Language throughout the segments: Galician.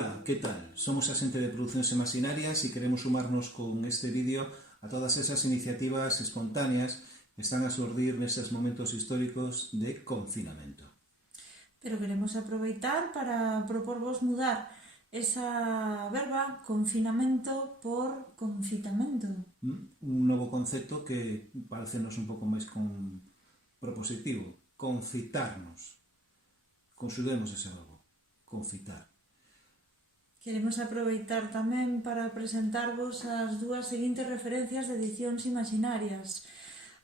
Ola, que tal? Somos a xente de Producións Imaxinarias e queremos sumarnos con este vídeo a todas esas iniciativas espontáneas que están a xurdir neses momentos históricos de confinamento. Pero queremos aproveitar para proporvos mudar esa verba confinamento por confitamento. Un novo concepto que parecenos un pouco máis propositivo. Confitarnos. Conxuguemos ese verbo. Confitar. Queremos aproveitar tamén para presentarvos as dúas seguintes referencias de edicións imaxinarias.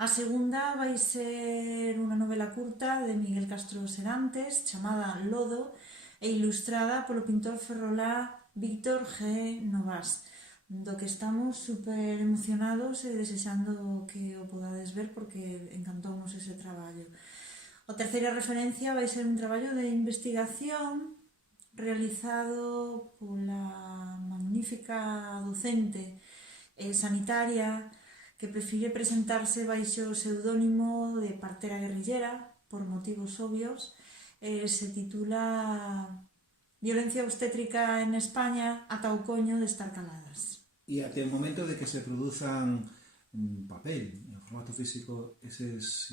A segunda vai ser unha novela curta de Miguel Castro Serantes chamada Lodo e ilustrada polo pintor ferrolá Víctor G. Novas, do que estamos super emocionados e desexando que o podades ver porque encantounos ese traballo. A terceira referencia vai ser un traballo de investigación realizado pola magnífica docente sanitaria que prefire presentarse baixo o pseudónimo de partera guerrillera por motivos obvios. Se titula Violencia obstétrica en España ata o coño de estar caladas. E até o momento de que se produzan en papel, en formato físico, eses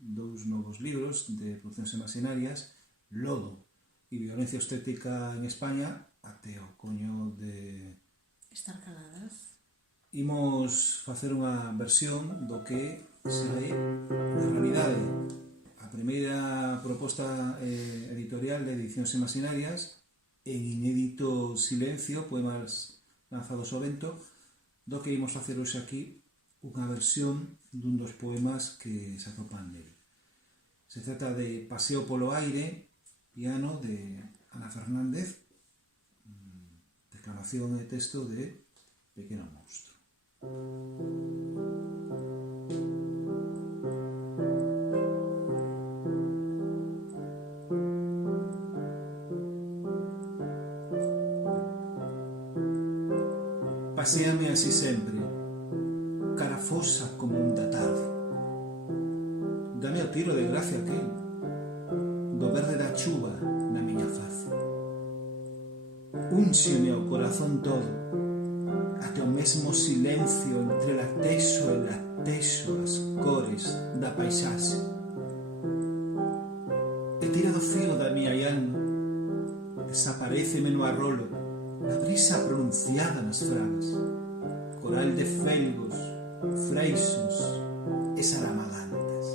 dous novos libros de Producións Imaxinarias, Lodo e Violencia obstétrica en España até o coño de estar caladas. Imos facer unha versión do que sae da realidade. A primeira proposta editorial de Edicións Imaxinarias en inédito silencio, poemas lanzados ao vento, do que imos facer hoxe aquí unha versión dun dos poemas que se atopan nel. Se trata de Paseo polo aire, piano de Ana Fernández, declamación e texto de Pequeno Monstro. Paséame así sempre, cara fosa como un da tarde. Dame o tiro de gracia aquel, do verde da chuva na miña face. Únxeme o corazón todo, até o mesmo silencio entre latexo e latexo as cores da paisaxe. E tira do fío da miña alma, desapareceme no arrolo, a brisa pronunciada nas fragas, coral de felgos, freixos e saramagantas.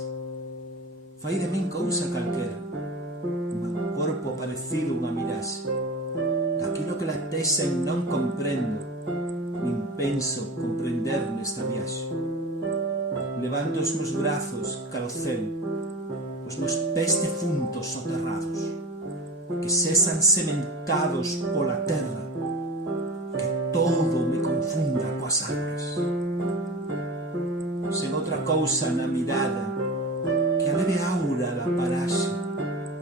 Fai de min cousa calquera, un corpo parecido unha miraxe, daquilo que latexen non comprendo, nin penso comprender nesta viaxe. Levando os meus brazos cara ao ceo, os meus pés defuntos soterrados, que cesan sementados pola terra, que todo me confunda coas águas. Sen outra cousa na mirada que a leve aura da paraxe,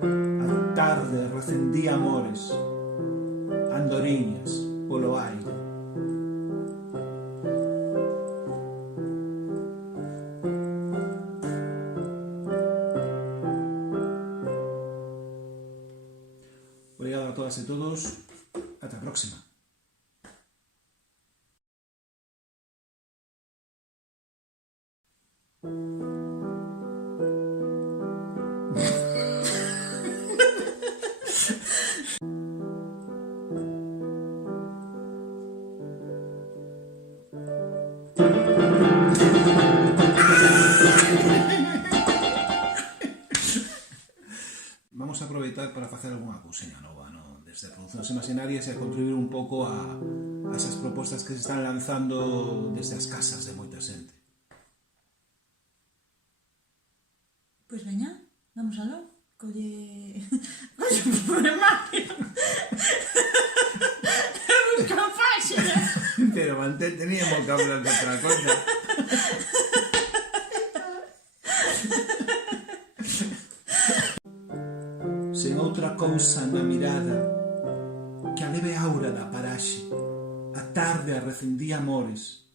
a tarde recendía amores, andoriñas polo aire. Obrigado a todas e todos. Ata a próxima. Vamos a aproveitar para facer algunha cousiña nova, no? Desde Producións Imaxinarias e a contribuir un pouco a esas propostas que se están lanzando desde as casas de moita xente. Pois veña, vamos aló. Colle o poemario. Busca a páxina. Pero mantén, teníamos que hablar de outra cosa. Sen outra cousa na mirada que a leve aura da paraxe, a tarde arrecendía amores.